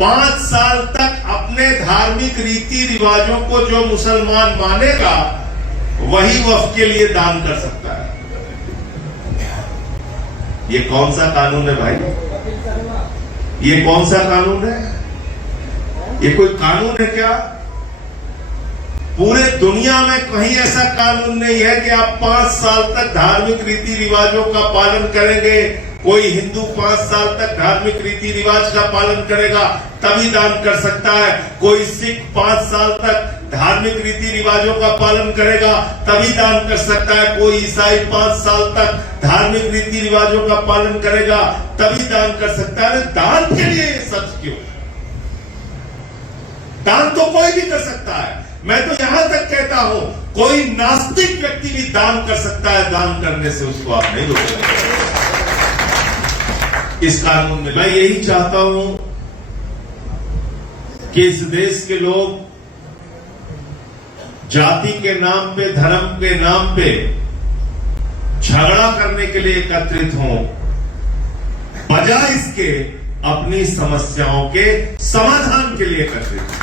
5 साल तक अपने धार्मिक रीति रिवाजों को जो मुसलमान मानेगा वही वक्फ के लिए दान कर सकता है। ये कौन सा कानून है भाई? ये कौन सा कानून है? ये कोई कानून है क्या? पूरे दुनिया में कहीं ऐसा कानून नहीं है कि आप 5 साल तक धार्मिक रीति रिवाजों का पालन करेंगे। कोई हिंदू 5 साल तक धार्मिक रीति रिवाज का पालन करेगा तभी दान कर सकता है। कोई सिख 5 साल तक धार्मिक रीति रिवाजों का पालन करेगा तभी दान कर सकता है। कोई ईसाई 5 साल तक धार्मिक रीति रिवाजों का पालन करेगा तभी दान कर सकता है। दान के लिए ये सब क्यों? दान तो कोई भी कर सकता है। मैं तो यहां तक कहता हूं कोई नास्तिक व्यक्ति भी दान कर सकता है। दान करने से उसको आप नहीं रोकेंगे। इस कानून में मैं यही चाहता हूं कि इस देश के लोग जाति के नाम पे, धर्म के नाम पे झगड़ा करने के लिए एकत्रित हों, बजाय इसके अपनी समस्याओं के समाधान के लिए एकत्रित हों।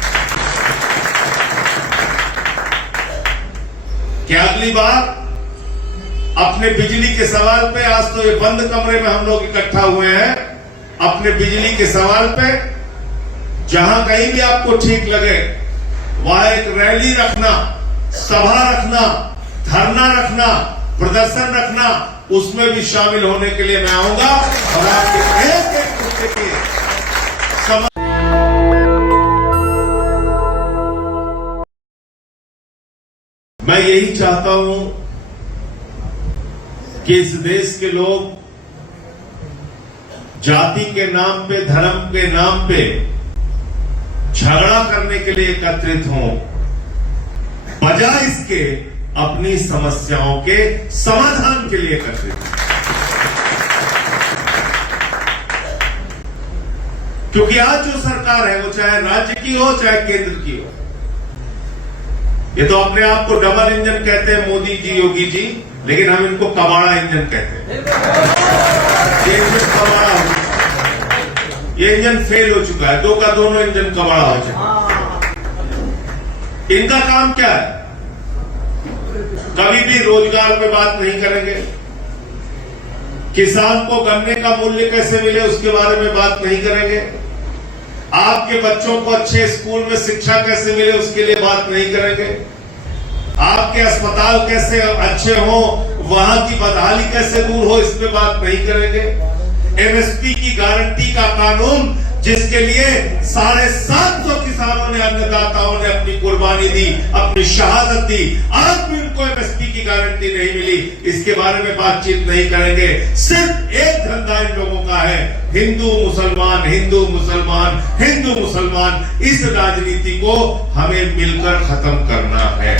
क्या अगली बार अपने बिजली के सवाल पे, आज तो ये बंद कमरे में हम लोग इकट्ठा हुए हैं, अपने बिजली के सवाल पे जहां कहीं भी आपको ठीक लगे वहां एक रैली रखना, सभा रखना, धरना रखना, प्रदर्शन रखना, उसमें भी शामिल होने के लिए मैं आऊंगा और आपके एक मुद्दे की मैं यही चाहता हूं कि इस देश के लोग जाति के नाम पे, धर्म के नाम पे झगड़ा करने के लिए एकत्रित हों, बजाय इसके अपनी समस्याओं के समाधान के लिए एकत्रित हों। क्योंकि आज जो सरकार है वो चाहे राज्य की हो चाहे केंद्र की हो, ये तो अपने आप को डबल इंजन कहते हैं मोदी जी, योगी जी, लेकिन हम इनको कबाड़ा इंजन कहते हैं। ये इंजन कबाड़ा हो चुका है, ये इंजन फेल हो चुका है, 2 का दोनों इंजन कबाड़ा हो चुका है। इनका काम क्या है? कभी भी रोजगार पे बात नहीं करेंगे, किसान को गन्ने का मूल्य कैसे मिले उसके बारे में बात नहीं करेंगे, आपके बच्चों को अच्छे स्कूल में शिक्षा कैसे मिले उसके लिए बात नहीं करेंगे, आपके अस्पताल कैसे अच्छे हो, वहां की बदहाली कैसे दूर हो, इस पे बात नहीं करेंगे। एमएसपी की गारंटी का कानून जिसके लिए 750 किसानों ने, अन्नदाताओं ने अपनी कुर्बानी दी, अपनी शहादत दी, आज भी उनको एमएसपी की गारंटी नहीं मिली, इसके बारे में बातचीत नहीं करेंगे। सिर्फ एक धंधा इन लोगों का है, हिंदू मुसलमान, हिंदू मुसलमान, हिंदू मुसलमान। इस राजनीति को हमें मिलकर खत्म करना है।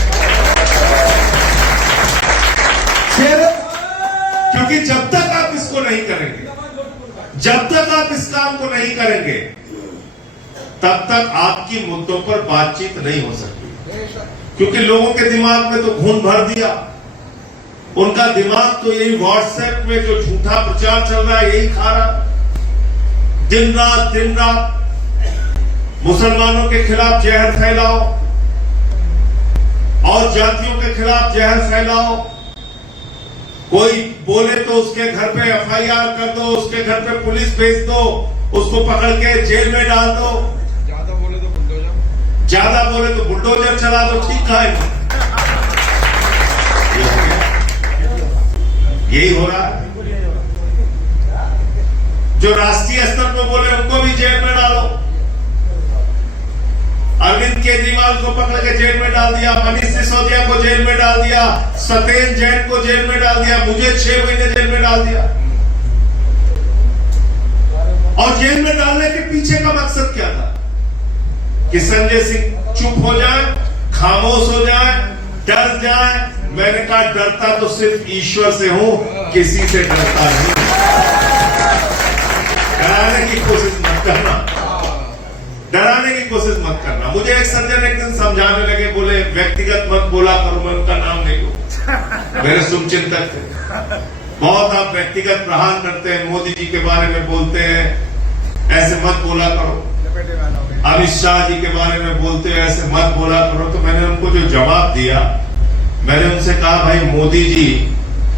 क्योंकि जब तक आप इसको नहीं करेंगे, जब तक आप इस काम को नहीं करेंगे, तब तक आपकी मुद्दों पर बातचीत नहीं हो सकती। क्योंकि लोगों के दिमाग में तो खून भर दिया, उनका दिमाग तो यही व्हाट्सएप में जो झूठा प्रचार चल रहा है यही खा रहा। दिन रात मुसलमानों के खिलाफ जहर फैलाओ और जातियों के खिलाफ जहर फैलाओ। कोई बोले तो उसके घर पे एफआईआर कर दो, उसके घर पे पुलिस भेज दो, उसको पकड़ के जेल में डाल दो। ज्यादा बोले तो बुलडोजर चला दो। ठीक है, यही हो रहा है। जो राष्ट्रीय स्तर पर बोले उनको भी जेल में डालो। अरविंद केजरीवाल को पकड़ के जेल में डाल दिया, मनीष सिसोदिया को जेल में डाल दिया, सत्येंद्र जैन को जेल में डाल दिया, मुझे 6 महीने जेल में डाल दिया। और जेल में डालने के पीछे का मकसद क्या था? कि संजय सिंह चुप हो जाए, खामोश हो जाए, डर जाए। मैंने कहा डरता तो सिर्फ ईश्वर से हूं, किसी से डरता नहीं। डराने की कोशिश मत करना, डराने की कोशिश मत करना। मुझे एक सज्जन एक दिन समझाने लगे, बोले व्यक्तिगत मत बोला करो, मैं उनका नाम नहीं लूं, मेरे शुभचिंतक थे। बहुत आप व्यक्तिगत प्रहार करते हैं, मोदी जी के बारे में बोलते हैं, ऐसे मत बोला करो। अमित शाह जी के बारे में बोलते हैं ऐसे मत बोला करो। तो मैंने उनको जो जवाब दिया, मैंने उनसे कहा भाई मोदी जी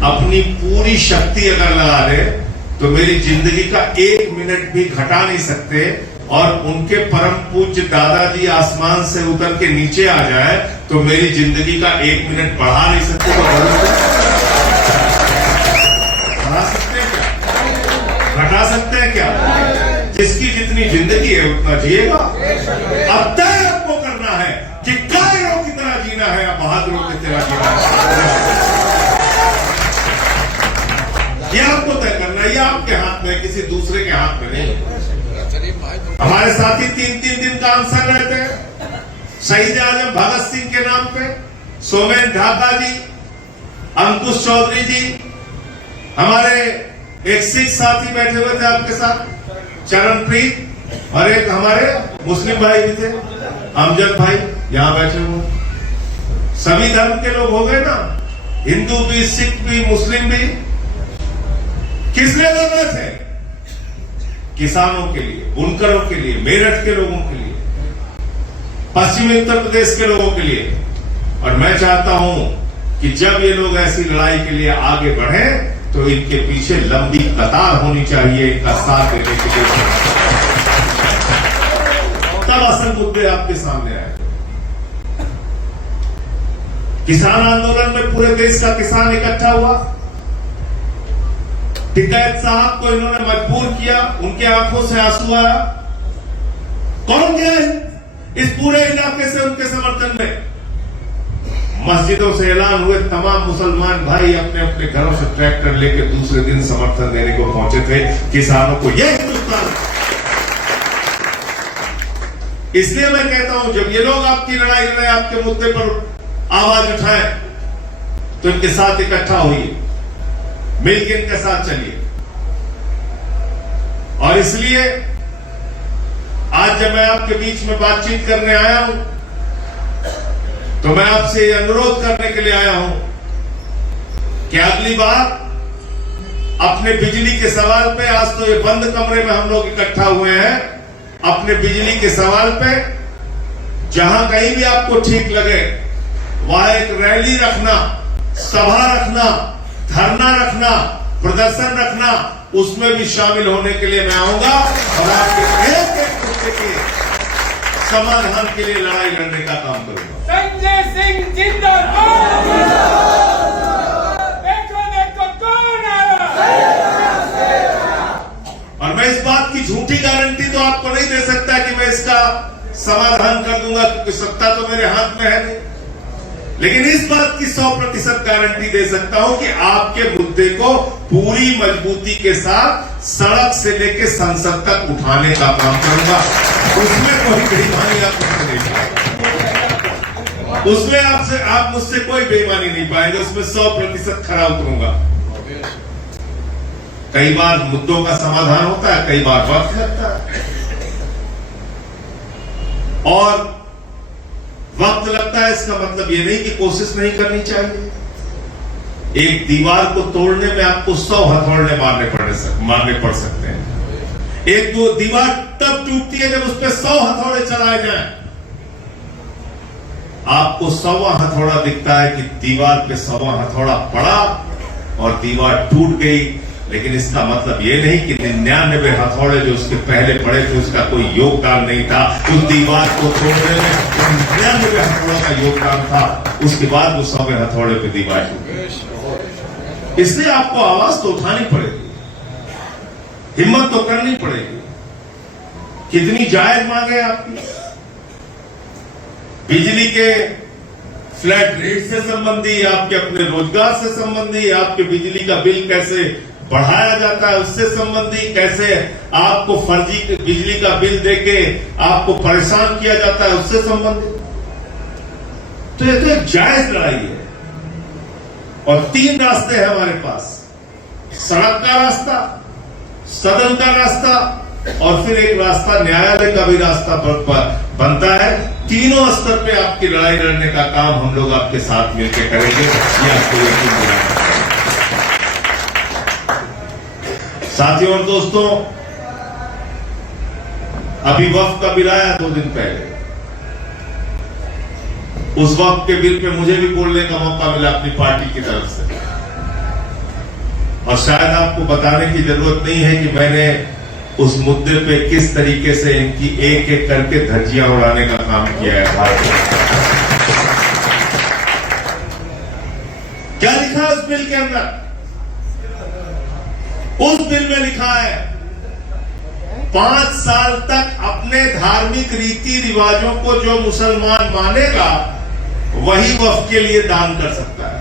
अपनी पूरी शक्ति अगर लगा दे तो मेरी जिंदगी का 1 मिनट भी घटा नहीं सकते, और उनके परम पूज्य दादाजी आसमान से उतर के नीचे आ जाए तो मेरी जिंदगी का 1 मिनट बढ़ा नहीं सकते। तो बढ़ा सकते हैं क्या? घटा सकते हैं क्या? जिसकी जितनी जिंदगी है उतना जिएगा। अब तय आपको करना है कि कायरों की तरह जीना है या बहादुरों की तरह जीना है। ये आपको तय करना है, ये आपके हाथ में, किसी दूसरे के हाथ में नहीं। हमारे साथी 3-3 दिन का अनशन रहते हैं शहीद आजम भगत सिंह के नाम पे। सोमेन ढाका जी, अंकुश चौधरी जी, हमारे एक सिख साथी बैठे हुए थे आपके साथ, चरणप्रीत, और एक हमारे मुस्लिम भाई भी थे, अमजद भाई, यहां बैठे हुए। सभी धर्म के लोग हो गए ना, हिंदू भी, सिख भी, मुस्लिम भी। किस लिए लड़ थे? किसानों के लिए, बुनकरों के लिए, मेरठ के लोगों के लिए, पश्चिमी उत्तर प्रदेश के लोगों के लिए। और मैं चाहता हूं कि जब ये लोग ऐसी लड़ाई के लिए आगे बढ़े तो इनके पीछे लंबी कतार होनी चाहिए इनका साथ देने के लिए। तब असल मुद्दे आपके सामने आए। किसान आंदोलन में पूरे देश का किसान इकट्ठा हुआ। टिकैत साहब को इन्होंने मजबूर किया, उनके आंखों से आंसू आया। कौन गया इस पूरे इलाके से उनके समर्थन में? मस्जिदों से ऐलान हुए तमाम मुसलमान भाई अपने अपने घरों से ट्रैक्टर लेके दूसरे दिन समर्थन देने को पहुंचे थे किसानों को। यह हिंदुस्तान। इसलिए मैं कहता हूं जब ये लोग आपकी लड़ाई लड़े, आपके मुद्दे पर आवाज उठाएं, तो इनके साथ इकट्ठा होइए, मिलकर इनके साथ चलिए। और इसलिए आज जब मैं आपके बीच में बातचीत करने आया हूं तो मैं आपसे अनुरोध करने के लिए आया हूं कि अगली बार अपने बिजली के सवाल पे, आज तो ये बंद कमरे में हम लोग इकट्ठा हुए हैं, अपने बिजली के सवाल पे जहां कहीं भी आपको ठीक लगे वहां एक रैली रखना, सभा रखना, धरना रखना, प्रदर्शन रखना, उसमें भी शामिल होने के लिए मैं आऊंगा और आपके एक मुद्दे के समाधान के लिए लड़ाई लड़ने का काम करूंगा। संजय सिंह जिंदाबाद। देखो देखो कौन आया। और मैं इस बात की झूठी गारंटी तो आपको नहीं दे सकता कि मैं इसका समाधान कर दूंगा, क्योंकि सत्ता तो मेरे हाथ में है नहीं। लेकिन इस बात की 100% गारंटी दे सकता हूं कि आपके मुद्दे को पूरी मजबूती के साथ सड़क से लेकर संसद तक उठाने का काम करूंगा। उसमें कोई बेईमानी आप मुझसे नहीं पाएंगे, उसमें आप मुझसे कोई बेईमानी नहीं पाएंगे, उसमें 100% खरा उतरूंगा। कई बार मुद्दों का समाधान होता है, कई बार वक्त लगता है, और वक्त लगता है इसका मतलब ये नहीं कि कोशिश नहीं करनी चाहिए। एक दीवार को तोड़ने में आपको 100 हथौड़े मारने पड़ सकते हैं। एक दो दीवार तब टूटती है जब उस पर 100 हथौड़े चलाए जाएं। आपको 100वां हथौड़ा दिखता है कि दीवार पे 100वां हथौड़ा पड़ा और दीवार टूट गई, लेकिन इसका मतलब ये नहीं कि 99 हथौड़े जो उसके पहले पड़े थे उसका कोई योगदान नहीं था। उस दीवार को तोड़ने में 99 हथौड़ों का योगदान था, उसके बाद वो 100वें हथौड़े पे दीवार टूट गई। इसलिए आपको आवाज तो उठानी पड़ेगी, हिम्मत तो करनी पड़ेगी। कितनी जायज मांगे आपकी? बिजली के फ्लैट रेट से संबंधी, आपके अपने रोजगार से संबंधी, आपके बिजली का बिल कैसे बढ़ाया जाता है उससे संबंधी, कैसे आपको फर्जी बिजली का बिल देके आपको परेशान किया जाता है उससे संबंधित। तो ये तो एक जायज लड़ाई है। और 3 रास्ते हैं हमारे पास, सड़क का रास्ता, सदन का रास्ता, और फिर एक रास्ता न्यायालय का भी रास्ता बनता है। तीनों स्तर पे आपकी लड़ाई लड़ने का काम हम लोग आपके साथ मिलकर करेंगे, ये आपको यकीन दिलाना। साथियों और दोस्तों, अभी वक्फ का बिल आया 2 दिन पहले, उस वक्त के बिल पे मुझे भी बोलने का मौका मिला अपनी पार्टी की तरफ से, और शायद आपको बताने की जरूरत नहीं है कि मैंने उस मुद्दे पे किस तरीके से इनकी एक एक करके धज्जियां उड़ाने का काम किया है। क्या लिखा है उस बिल के अंदर? उस बिल में लिखा है 5 साल तक अपने धार्मिक रीति रिवाजों को जो मुसलमान मानेगा वही वक्फ के लिए दान कर सकता है।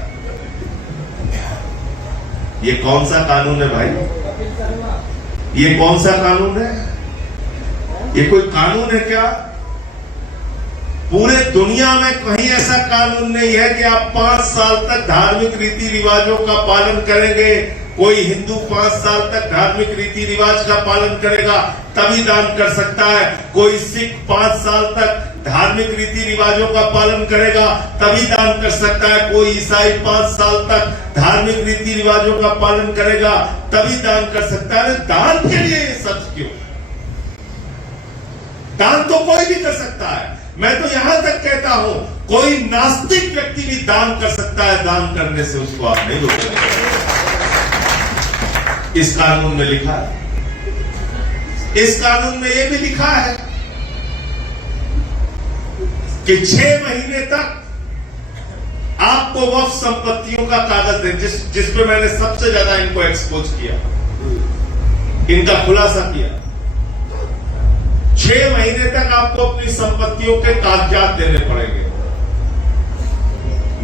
ये कौन सा कानून है भाई? ये कौन सा कानून है? ये कोई कानून है क्या? पूरे दुनिया में कहीं ऐसा कानून नहीं है कि आप 5 साल तक धार्मिक रीति रिवाजों का पालन करेंगे। कोई हिंदू 5 साल तक धार्मिक रीति रिवाज का पालन करेगा तभी दान कर सकता है। कोई सिख 5 साल तक धार्मिक रीति रिवाजों का पालन करेगा तभी दान कर सकता है। कोई ईसाई 5 साल तक धार्मिक रीति रिवाजों का पालन करेगा तभी दान कर सकता है। दान के लिए ये सब क्यों? दान तो कोई भी कर सकता है। मैं तो यहां तक कहता हूं कोई नास्तिक व्यक्ति भी दान कर सकता है। दान करने से उसको आप नहीं रोकेंगे। इस कानून में लिखा है, इस कानून में यह भी लिखा है कि 6 महीने तक आपको वक्फ संपत्तियों का कागज दें, जिस पे मैंने सबसे ज्यादा इनको एक्सपोज किया, इनका खुलासा किया। 6 महीने तक आपको अपनी संपत्तियों के कागजात देने पड़ेंगे।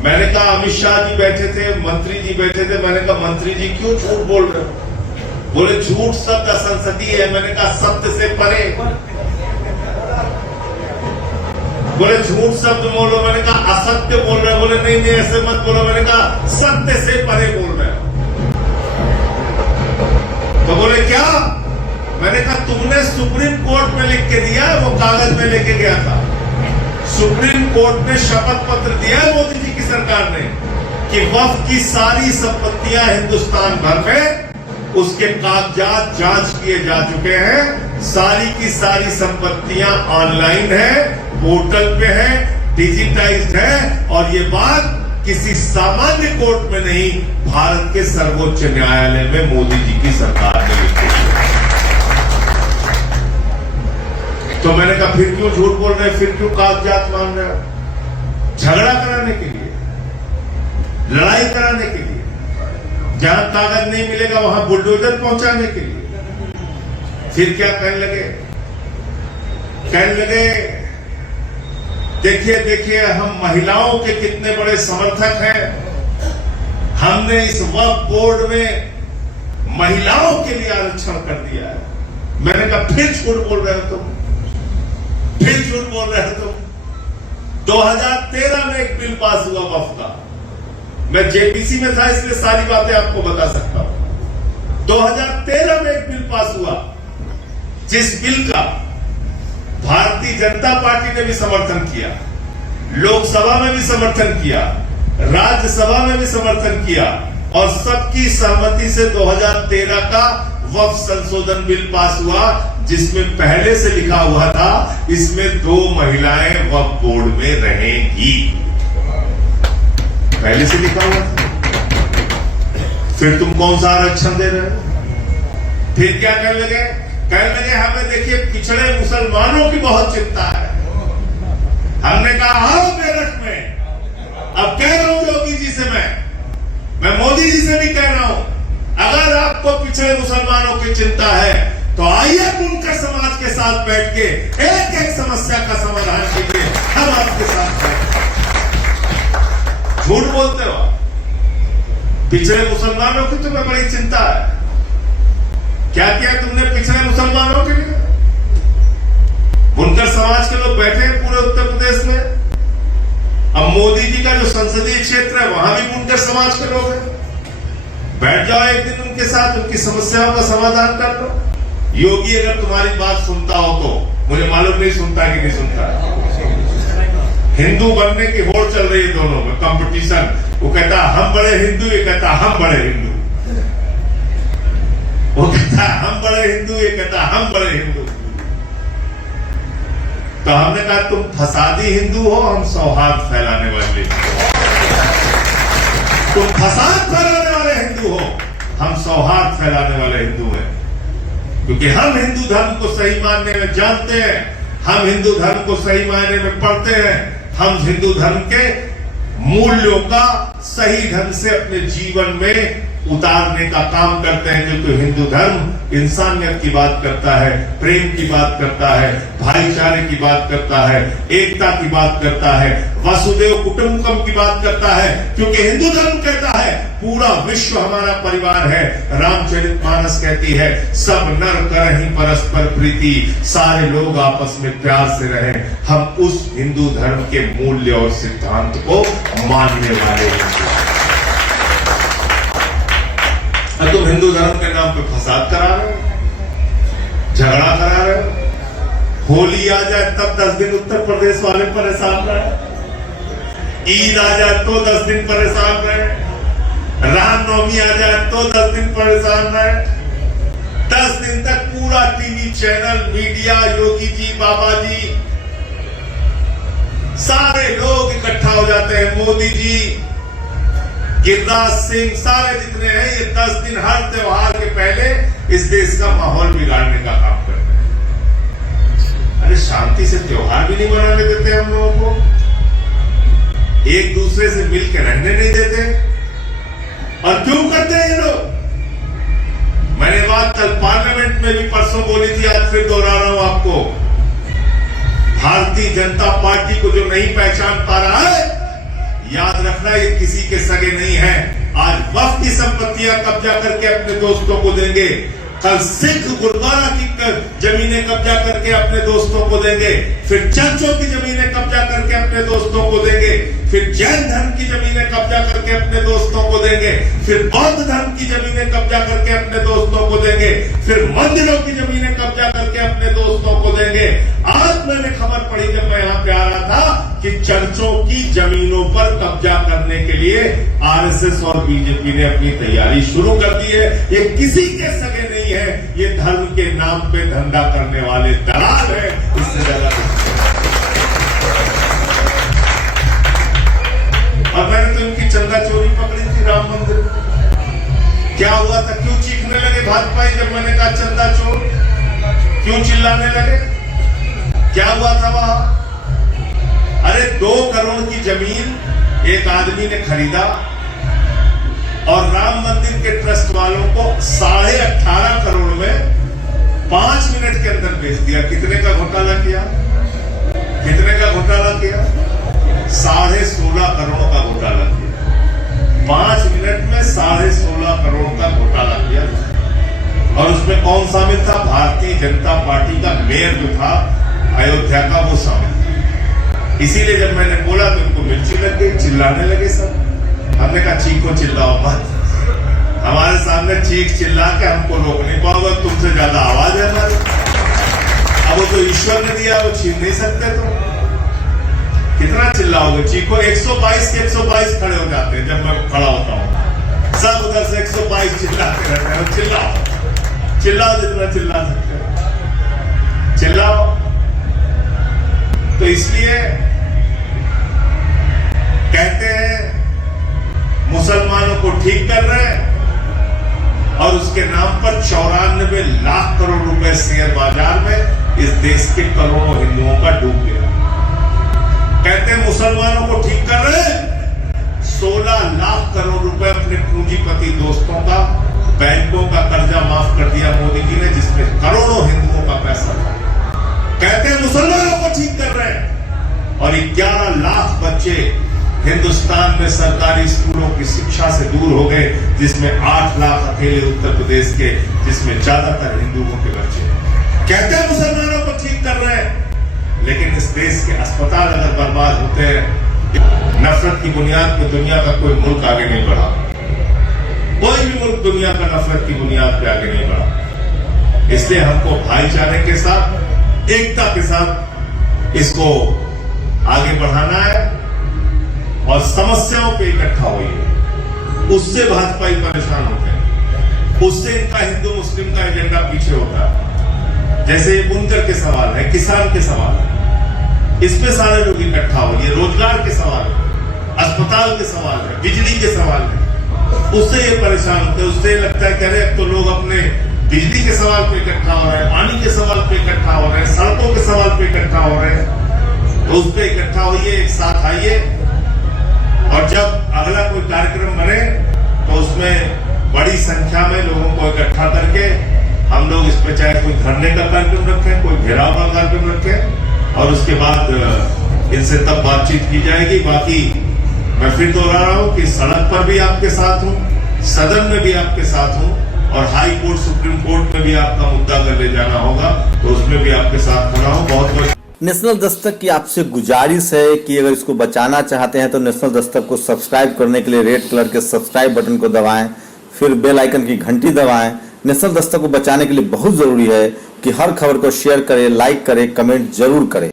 मैंने कहा अमित शाह जी बैठे थे, मंत्री जी बैठे थे, मैंने कहा मंत्री जी क्यों झूठ बोल रहे हो? बोले झूठ शब्द असंसदीय है। मैंने कहा सत्य से परे। बोले झूठ शब्द बोलो। मैंने कहा असत्य बोल रहे हो। बोले नहीं नहीं ऐसे मत बोलो। मैंने कहा सत्य से परे बोल रहे हो। तो बोले क्या? मैंने कहा तुमने सुप्रीम कोर्ट में लिख के दिया, वो कागज में लेके गया था। सुप्रीम कोर्ट ने शपथ पत्र दिया है मोदी जी की सरकार ने कि वक्फ की सारी संपत्तियां हिंदुस्तान भर में उसके कागजात जांच किए जा चुके हैं। सारी की सारी संपत्तियां ऑनलाइन है, पोर्टल पे है, डिजिटाइज्ड है, और ये बात किसी सामान्य कोर्ट में नहीं, भारत के सर्वोच्च न्यायालय में मोदी जी की सरकार ने लिखी है। तो मैंने कहा फिर क्यों झूठ बोल रहे हैं? फिर क्यों कागजात मांग रहे हो? झगड़ा कराने के लिए, लड़ाई कराने के लिए, जहां कागज नहीं मिलेगा वहां बुलडोजर पहुंचाने के लिए। फिर क्या कहने लगे? कहने लगे देखिए देखिए हम महिलाओं के कितने बड़े समर्थक हैं। हमने इस वक्फ बोर्ड में महिलाओं के लिए आरक्षण कर दिया है। मैंने कहा फिर झूठ बोल रहे हो तुम, फिर झूठ बोल रहे हो तुम। 2013 में एक बिल पास हुआ वक्फ का। मैं जेपीसी में था इसलिए सारी बातें आपको बता सकता हूं। 2013 में एक बिल पास हुआ जिस बिल का भारतीय जनता पार्टी ने भी समर्थन किया, लोकसभा में भी समर्थन किया, राज्यसभा में भी समर्थन किया, और सबकी सहमति से 2013 का वक्फ संशोधन बिल पास हुआ, जिसमें पहले से लिखा हुआ था इसमें 2 महिलाएं वक्फ बोर्ड में रहेंगी। पहले से लिखा हुआ था। फिर तुम कौन सा आरक्षण दे रहे हो? फिर क्या कहने लगे? कहने लगे हमें देखिए पिछड़े मुसलमानों की बहुत चिंता है। हमने कहा आओ मेरठ में। अब कह रहा हूं योगी जी से, मैं मोदी जी से भी कह रहा हूं, अगर आपको पिछड़े मुसलमानों की चिंता है तो आइए बुनकर समाज के साथ बैठ के एक एक समस्या का समाधान कीजिए। हम आपके साथ हैं। झूठ बोलते हो। पिछड़े मुसलमानों की तुम्हें बड़ी चिंता है। क्या किया तुमने पिछड़े मुसलमानों के लिए? बुनकर समाज के लोग बैठे हैं पूरे उत्तर प्रदेश में। अब मोदी जी का जो संसदीय क्षेत्र है वहां भी बुनकर समाज के लोग हैं। बैठ जाओ एक दिन उनके साथ, उनकी समस्याओं का समाधान कर लो। योगी अगर तुम्हारी बात सुनता हो तो, मुझे मालूम नहीं सुनता कि नहीं सुनता है। हिंदू बनने की होड़ चल रही है दोनों में, कंपटीशन। वो कहता हम बड़े हिंदू, ये कहता हम बड़े हिंदू। वो कहता हम बड़े हिंदू, ये कहता हम बड़े हिंदू। तो हमने कहा तुम फसादी हिंदू हो, हम सौहार्द फैलाने वाले। तुम फसाद फैलाने वाले हिंदू हो, हम सौहार्द फैलाने वाले हिंदू हैं। क्योंकि हम हिंदू धर्म को सही मानने में जानते हैं, हम हिंदू धर्म को सही मायने में पढ़ते हैं, हम हिंदू धर्म के मूल्यों का सही ढंग से अपने जीवन में उतारने का काम करते हैं। क्योंकि हिंदू धर्म इंसानियत की बात करता है, प्रेम की बात करता है, भाईचारे की बात करता है, एकता की बात करता है, वसुदेव कुटुंबकम की बात करता है। क्योंकि हिंदू धर्म कहता है पूरा विश्व हमारा परिवार है। रामचरितमानस कहती है सब नर करहि परस्पर प्रीति, सारे लोग आपस में प्यार से रहें। हम उस हिंदू धर्म के मूल्य और सिद्धांत को मानने वाले हैं। तुम हिंदू धर्म के नाम पे फसाद करा रहे हो, झगड़ा करा रहे हो। होली आ जाए तब 10 दिन उत्तर प्रदेश वाले परेशान रहे, ईद आ जाए तो 10 दिन परेशान रहे, रामनवमी आ जाए तो 10 दिन परेशान रहे। 10 दिन तक पूरा TV channel, media, Yogi ji, बाबा जी, सारे लोग इकट्ठा हो जाते हैं। मोदी जी, गिरिराज सिंह, सारे जितने हैं, ये 10 दिन हर त्योहार के पहले इस देश का माहौल बिगाड़ने का काम करते हैं। अरे शांति से त्योहार भी नहीं मनाने देते हम लोगों को, एक दूसरे से मिल के रहने नहीं देते। और क्यों करते हैं ये लोग? मैंने बात कल पार्लियामेंट में भी परसों बोली थी, आज फिर दोहरा रहा हूं आपको। भारतीय जनता पार्टी को जो नहीं पहचान पा रहा है, याद रखना ये किसी के सगे नहीं है। आज वक्फ की संपत्तियां कब्जा करके अपने दोस्तों को देंगे, कल सिख गुरुद्वारा की जमीनें कब्जा करके अपने दोस्तों को देंगे, फिर चर्चों की जमीनें कब्जा करके अपने दोस्तों को देंगे, फिर जैन धर्म की जमीनें कब्जा करके अपने दोस्तों को देंगे, फिर बौद्ध धर्म की जमीनें कब्जा करके अपने दोस्तों को देंगे, फिर मंदिरों की जमीनें कब्जा करके अपने दोस्तों को देंगे। आज मैंने खबर पड़ी जब मैं यहाँ पे आ रहा था कि चर्चों की जमीनों पर कब्जा करने के लिए आरएसएस और बीजेपी ने अपनी तैयारी शुरू कर दी है। ये किसी के सगे नहीं है, ये धर्म के नाम पे धंधा करने वाले दलाल है। इससे ज्यादा और मैंने तो इनकी चंदा चोरी पकड़ी थी राम मंदिर। क्या हुआ था? क्यों चीखने लगे भाजपाई जब मैंने कहा चंदा चोर? क्यों चिल्लाने लगे? क्या हुआ था वहां? अरे 2 करोड़ की जमीन एक आदमी ने खरीदा और राम मंदिर के ट्रस्ट वालों को 18.5 करोड़ में 5 मिनट के अंदर बेच दिया। कितने का घोटाला किया? कितने का घोटाला किया? 16.5 करोड़ का घोटाला किया। 5 मिनट में 16.5 करोड़ का घोटाला किया। और उसमें कौन शामिल था? भारतीय जनता पार्टी का मेयर जो था अयोध्या का, वो शामिल था। इसीलिए जब मैंने बोला तो उनको मिर्ची लग गई, चिल्लाने लगे सब। हमने कहा चीखो चिल्लाओ मत, हमारे सामने चीख चिल्ला के हमको रोक नहीं पाओगे, तुमसे ज्यादा आवाज है हमारी। अब वो तो ईश्वर ने दिया, वो छीन नहीं सकते। तो कितना चिल्लाओगे? चीखो। 122 के 122 खड़े हो जाते हैं जब मैं खड़ा होता हूँ, सब उधर से 122 चिल्लाते रहते हैं। चिल्लाओ चिल्लाओ, जितना चिल्ला सकते हो चिल्लाओ। तो इसलिए कहते हैं मुसलमानों को ठीक कर रहे हैं और उसके नाम पर 94 लाख करोड़ रुपए शेयर बाजार में इस देश के करोड़ों हिंदुओं का डूब गया। कहते हैं मुसलमानों को ठीक कर रहे हैं, 16 लाख करोड़ रुपए अपने पूंजीपति दोस्तों का, बैंकों का कर्जा माफ कर दिया मोदी जी ने, जिसमें करोड़ों हिंदुओं का पैसा था। कहते हैं मुसलमानों को ठीक कर रहे हैं और 11 लाख बच्चे हिंदुस्तान में सरकारी स्कूलों की शिक्षा से दूर हो गए, जिसमें 8 लाख अकेले उत्तर प्रदेश के, जिसमें ज्यादातर हिंदुओं के बच्चे। कहते हैं मुसलमानों को ठीक कर रहे हैं, लेकिन इस देश के अस्पताल अगर बर्बाद होते हैं, नफरत की बुनियाद पर दुनिया का कोई मुल्क आगे नहीं बढ़ा। कोई भी मुल्क दुनिया का नफरत की बुनियाद पे आगे नहीं बढ़ा। इसलिए हमको भाईचारे के साथ, एकता के साथ इसको आगे बढ़ाना है और समस्याओं पे इकट्ठा होइए। उससे भाजपाई परेशान होते हैं, उससे इनका हिंदू मुस्लिम का एजेंडा पीछे होता है। जैसे बुनकर के सवाल है, किसान के सवाल है, इस पे सारे लोग इकट्ठा हो। ये रोजगार के सवाल है, अस्पताल के सवाल है, बिजली के सवाल है, उससे ये परेशान होते हैं। उससे ये लगता है कह रहे अब तो लोग अपने बिजली के सवाल पे इकट्ठा हो रहे हैं, पानी के सवाल पे इकट्ठा हो रहे हैं, सड़कों के सवाल पे इकट्ठा हो रहे हैं। तो उस पे इकट्ठा होइए, एक साथ आइए, और जब अगला कोई कार्यक्रम बने तो उसमें बड़ी संख्या में लोगों को इकट्ठा करके हम लोग इस पे चाहे कोई धरने का कार्यक्रम रखें, कोई घेराव का कार्यक्रम रखें, और उसके बाद इनसे तब बातचीत की जाएगी। बाकी मैं फिर दोहरा रहा हूं कि सड़क पर भी आपके साथ हूं, सदन में भी आपके साथ हूं, और हाई कोर्ट सुप्रीम कोर्ट में भी आपका मुद्दा अगर ले जाना होगा तो उसमें भी आपके साथ खड़ा हूं। बहुत बहुत नेशनल दस्तक की आपसे गुजारिश है कि अगर इसको बचाना चाहते हैं तो नेशनल दस्तक को सब्सक्राइब करने के लिए रेड कलर के सब्सक्राइब बटन को दबाएं, फिर बेल आइकन की घंटी दबाएं। नेशनल दस्तक को बचाने के लिए बहुत जरूरी है कि हर खबर को शेयर करें, लाइक करें, कमेंट जरूर करें।